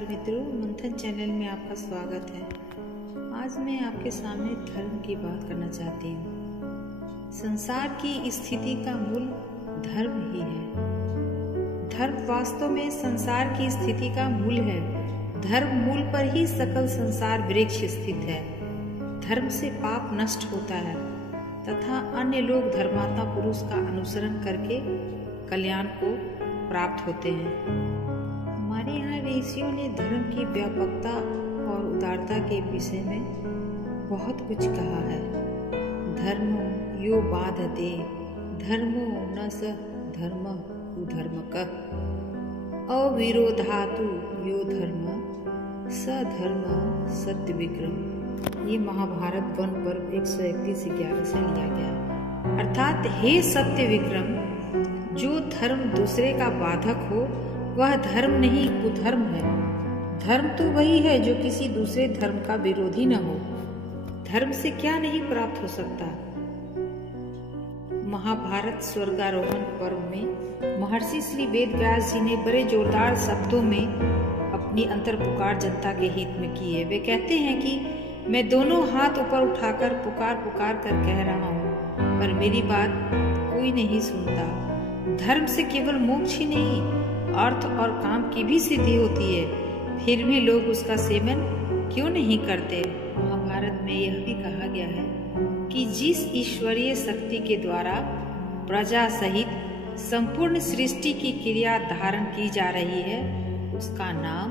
नमस्कार मित्रों, मंथन चैनल में आपका स्वागत है। आज मैं आपके सामने धर्म की बात करना चाहती हूँ। संसार की स्थिति का मूल धर्म ही है। धर्म वास्तव में संसार की स्थिति का मूल है। धर्म मूल पर ही सकल संसार वृक्ष स्थित है। धर्म से पाप नष्ट होता है तथा अन्य लोग धर्मात्मा पुरुष का अनुसरण करके कल्याण को प्राप्त होते हैं। हमारे यहाँ ऋषियों ने धर्म की व्यापकता और उदारता के विषय में बहुत कुछ कहा है। धर्मो यो बाधते धर्मो न स धर्म कुधर्मकः अविरोधातु यो धर्म स धर्म सत्य विक्रम। ये महाभारत वन पर्व 131-11 से लिया गया। अर्थात हे सत्य विक्रम, जो धर्म दूसरे का बाधक हो वह धर्म नहीं कुधर्म है। धर्म तो वही है जो किसी दूसरे धर्म का विरोधी न हो। धर्म से क्या नहीं प्राप्त हो सकता। महाभारत स्वर्गारोहण पर्व में महर्षि श्री वेद व्यास जी ने बड़े जोरदार शब्दों में अपनी अंतर पुकार जनता के हित में की है। वे कहते हैं कि मैं दोनों हाथ ऊपर उठाकर पुकार पुकार कर कह रहा हूँ, पर मेरी बात कोई नहीं सुनता। धर्म से केवल मोक्ष ही नहीं, अर्थ और काम की भी सिद्धि होती है, फिर भी लोग उसका सेवन क्यों नहीं करते। महाभारत में यह भी कहा गया है कि जिस ईश्वरीय शक्ति के द्वारा प्रजा सहित संपूर्ण सृष्टि की क्रिया धारण की जा रही है उसका नाम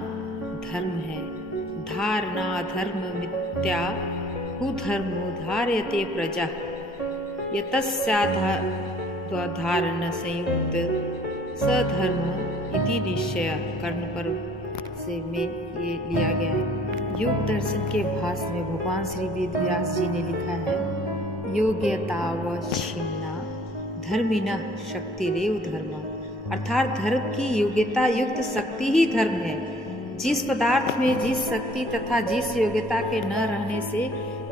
धर्म है। धारणा धर्म मिथ्या कुधर्मो धार्यते प्रजा यतस्याधारण संयुक्त सधर्म इति निश्चय। कर्ण पर्व से में ये लिया गया है। योग दर्शन के भाष्य में भगवान श्री वेद व्यास जी ने लिखा है, योग्यतावच्छिन्ना धर्मिणः शक्तिरेव धर्म। अर्थात धर्म की योग्यता युक्त शक्ति ही धर्म है। जिस पदार्थ में जिस शक्ति तथा जिस योग्यता के न रहने से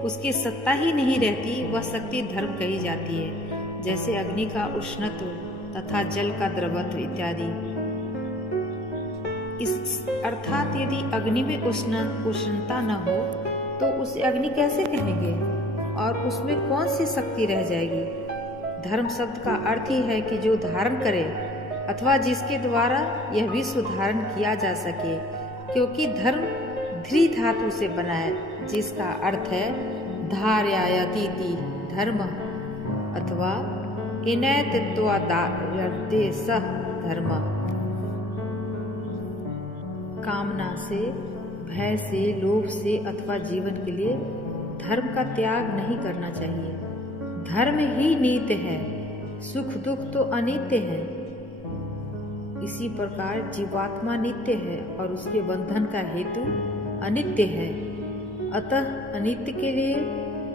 उसकी सत्ता ही नहीं रहती, वह शक्ति धर्म कही जाती है। जैसे अग्नि का उष्णत्व तथा जल का द्रवत्व इत्यादि। इस अर्थात यदि अग्नि में उष्णता न हो तो उसे अग्नि कैसे कहेंगे और उसमें कौन सी शक्ति रह जाएगी। धर्म शब्द का अर्थ ही है कि जो धारण करे अथवा जिसके द्वारा यह विश्व धारण किया जा सके, क्योंकि धर्म ध्री धातु से बना है, जिसका अर्थ है धार्यायतीति धर्म अथवा इनैतत्वादार्थे सह धर्म। कामना से, भय से, लोभ से अथवा जीवन के लिए धर्म का त्याग नहीं करना चाहिए। धर्म ही नित्य है, सुख दुख तो अनित्य है। इसी प्रकार जीवात्मा नित्य है और उसके बंधन का हेतु अनित्य है। अतः अनित्य के लिए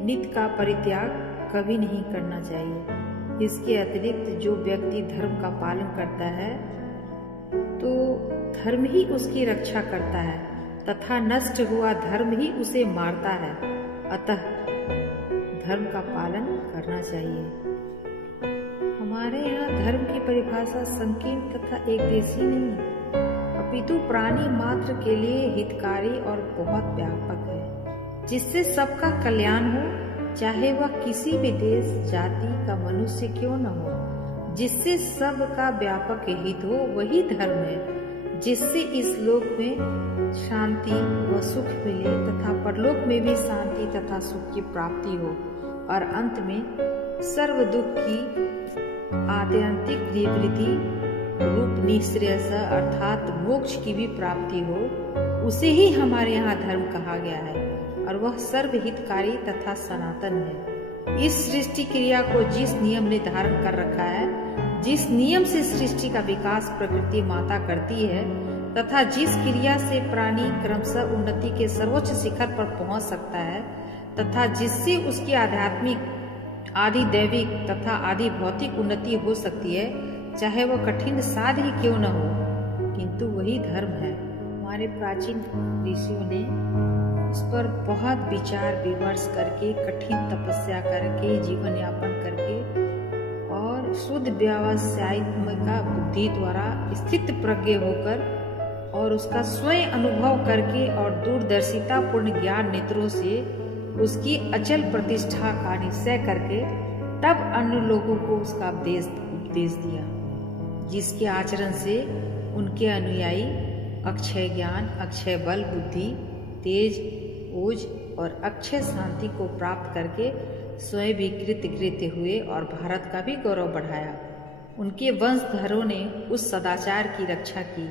नित्य का परित्याग कभी नहीं करना चाहिए। इसके अतिरिक्त जो व्यक्ति धर्म का पालन करता है तो धर्म ही उसकी रक्षा करता है तथा नष्ट हुआ धर्म ही उसे मारता है। अतः धर्म का पालन करना चाहिए। हमारे यहाँ धर्म की परिभाषा संकीर्ण तथा एकदेशीय नहीं, अपितु प्राणी मात्र के लिए हितकारी और बहुत व्यापक है, जिससे सबका कल्याण हो, चाहे वह किसी भी देश जाति का मनुष्य क्यों न हो। जिससे सबका व्यापक हित हो वही धर्म है, जिससे इस लोक में शांति व सुख मिले तथा परलोक में भी शांति तथा सुख की प्राप्ति हो और अंत में सर्व दुख की आत्यंतिक निवृत्ति रूप निःश्रेयस अर्थात मोक्ष की भी प्राप्ति हो। उसे ही हमारे यहाँ धर्म कहा गया है और वह सर्वहितकारी तथा सनातन है। इस सृष्टि क्रिया को जिस नियम ने धारण कर रखा है, जिस नियम से सृष्टि का विकास प्रकृति माता करती है तथा जिस क्रिया से प्राणी क्रमशः उन्नति के सर्वोच्च शिखर पर पहुंच सकता है तथा जिससे उसकी आध्यात्मिक आदि दैविक तथा आदि भौतिक उन्नति हो सकती है, चाहे वह कठिन साध्य ही क्यों न हो, किंतु वही धर्म है। हमारे प्राचीन ऋषियों ने इस पर बहुत विचार विमर्श करके, कठिन तपस्या करके, जीवन यापन करके और शुद्ध व्यावसायिक बुद्धि द्वारा स्थित प्रज्ञ होकर और उसका स्वयं अनुभव करके और दूरदर्शिता पूर्ण ज्ञान नेत्रों से उसकी अचल प्रतिष्ठा का निश्चय करके तब अन्य लोगों को उसका उपदेश दिया, जिसके आचरण से उनके अनुयायी अक्षय ज्ञान, अक्षय बल, बुद्धि, तेज, ओज और अक्षय शांति को प्राप्त करके स्वयं भी कृत्य हुए और भारत का भी गौरव बढ़ाया। उनके वंशधरों ने उस सदाचार की रक्षा की।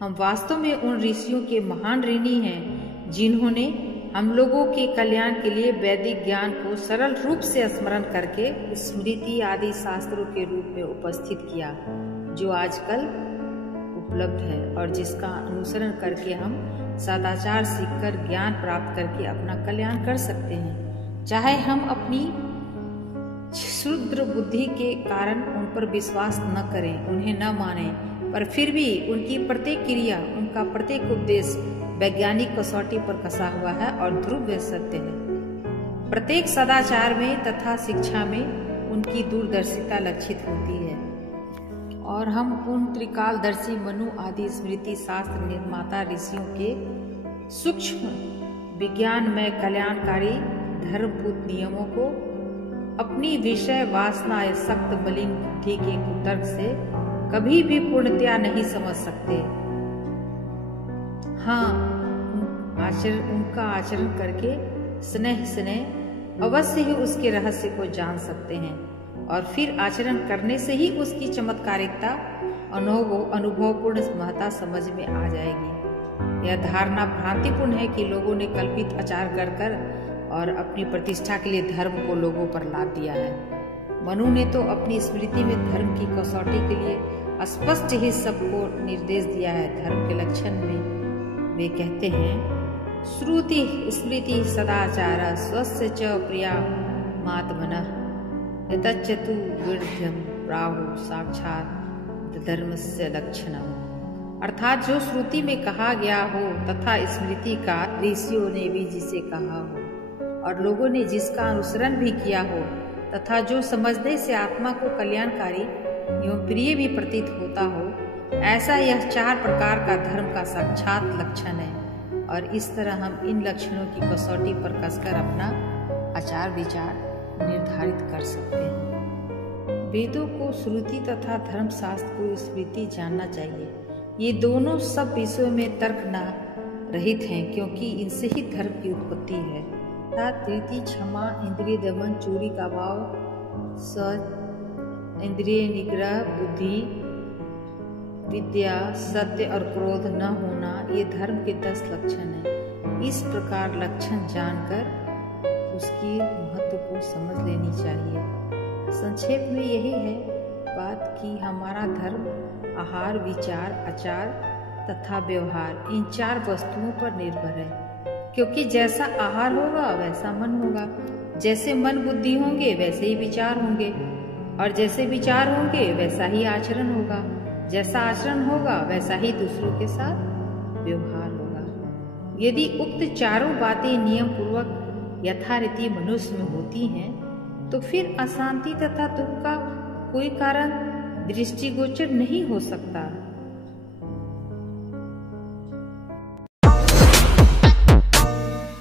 हम वास्तव में उन ऋषियों के महान ऋणी हैं जिन्होंने हम लोगों के कल्याण के लिए वैदिक ज्ञान को सरल रूप से स्मरण करके स्मृति आदि शास्त्रों के रूप में उपस्थित किया, जो आजकल उपलब्ध है और जिसका अनुसरण करके हम सदाचार सीखकर ज्ञान प्राप्त करके अपना कल्याण कर सकते हैं। चाहे हम अपनी क्षुद्र बुद्धि के कारण उन पर विश्वास न करें, उन्हें न मानें, पर फिर भी उनकी प्रत्येक क्रिया, उनका प्रत्येक उपदेश वैज्ञानिक कसौटी पर कसा हुआ है और ध्रुव सत्य है। प्रत्येक सदाचार में तथा शिक्षा में उनकी दूरदर्शिता लक्षित होती है और हम उन त्रिकालदर्शी मनु आदि स्मृति शास्त्र निर्माता ऋषियों के सूक्ष्म विज्ञान में कल्याणकारी धर्मपूत नियमों को अपनी विषय वासना या सख्त मलिन बुद्धि के कुतर्क से कभी भी पूर्णतया नहीं समझ सकते। हाँ, उनका आचरण करके स्नेह अवश्य ही उसके रहस्य को जान सकते हैं और फिर आचरण करने से ही उसकी चमत्कारिकता अनुभवपूर्ण महत्ता समझ में आ जाएगी। यह धारणा भ्रांतिपूर्ण है कि लोगों ने कल्पित आचार कर और अपनी प्रतिष्ठा के लिए धर्म को लोगों पर लाद दिया है। मनु ने तो अपनी स्मृति में धर्म की कसौटी के लिए स्पष्ट ही सबको निर्देश दिया है। धर्म के लक्षण में वे कहते हैं, श्रुति स्मृति सदाचार स्वस्य च प्रिया मात्मनः यतच्चतु विर्ध्यं प्राहु साक्षात् धर्मस्य लक्षणम्। अर्थात जो श्रुति में कहा गया हो तथा स्मृति का ऋषियों ने भी जिसे कहा हो और लोगों ने जिसका अनुसरण भी किया हो तथा जो समझने से आत्मा को कल्याणकारी एवं प्रिय भी प्रतीत होता हो, ऐसा यह 4 प्रकार का धर्म का साक्षात लक्षण है। और इस तरह हम इन लक्षणों की कसौटी पर कसकर अपना आचार विचार निर्धारित कर सकते हैं। वेदों को श्रुति तथा धर्मशास्त्र को स्मृति जानना चाहिए। ये दोनों सब विषयों में तर्क न रहित हैं, क्योंकि इनसे ही धर्म की उत्पत्ति है। तृतीय क्षमा, इंद्रिय दमन, चोरी का भाव, सच, इंद्रिय निग्रह, बुद्धि, विद्या, सत्य और क्रोध न होना, ये धर्म के 10 लक्षण हैं। इस प्रकार लक्षण जानकर उसकी महत्व को समझ लेनी चाहिए। संक्षेप में यही है बात कि हमारा धर्म आहार, विचार, आचार तथा व्यवहार इन 4 वस्तुओं पर निर्भर है, क्योंकि जैसा आहार होगा वैसा मन होगा, जैसे मन बुद्धि होंगे वैसे ही विचार होंगे और जैसे विचार होंगे वैसा ही आचरण होगा, जैसा आचरण होगा वैसा ही दूसरों के साथ व्यवहार होगा। यदि उक्त चारों बातें नियम पूर्वक यथारीति मनुष्य में होती हैं तो फिर अशांति तथा दुख का कोई कारण दृष्टिगोचर नहीं हो सकता।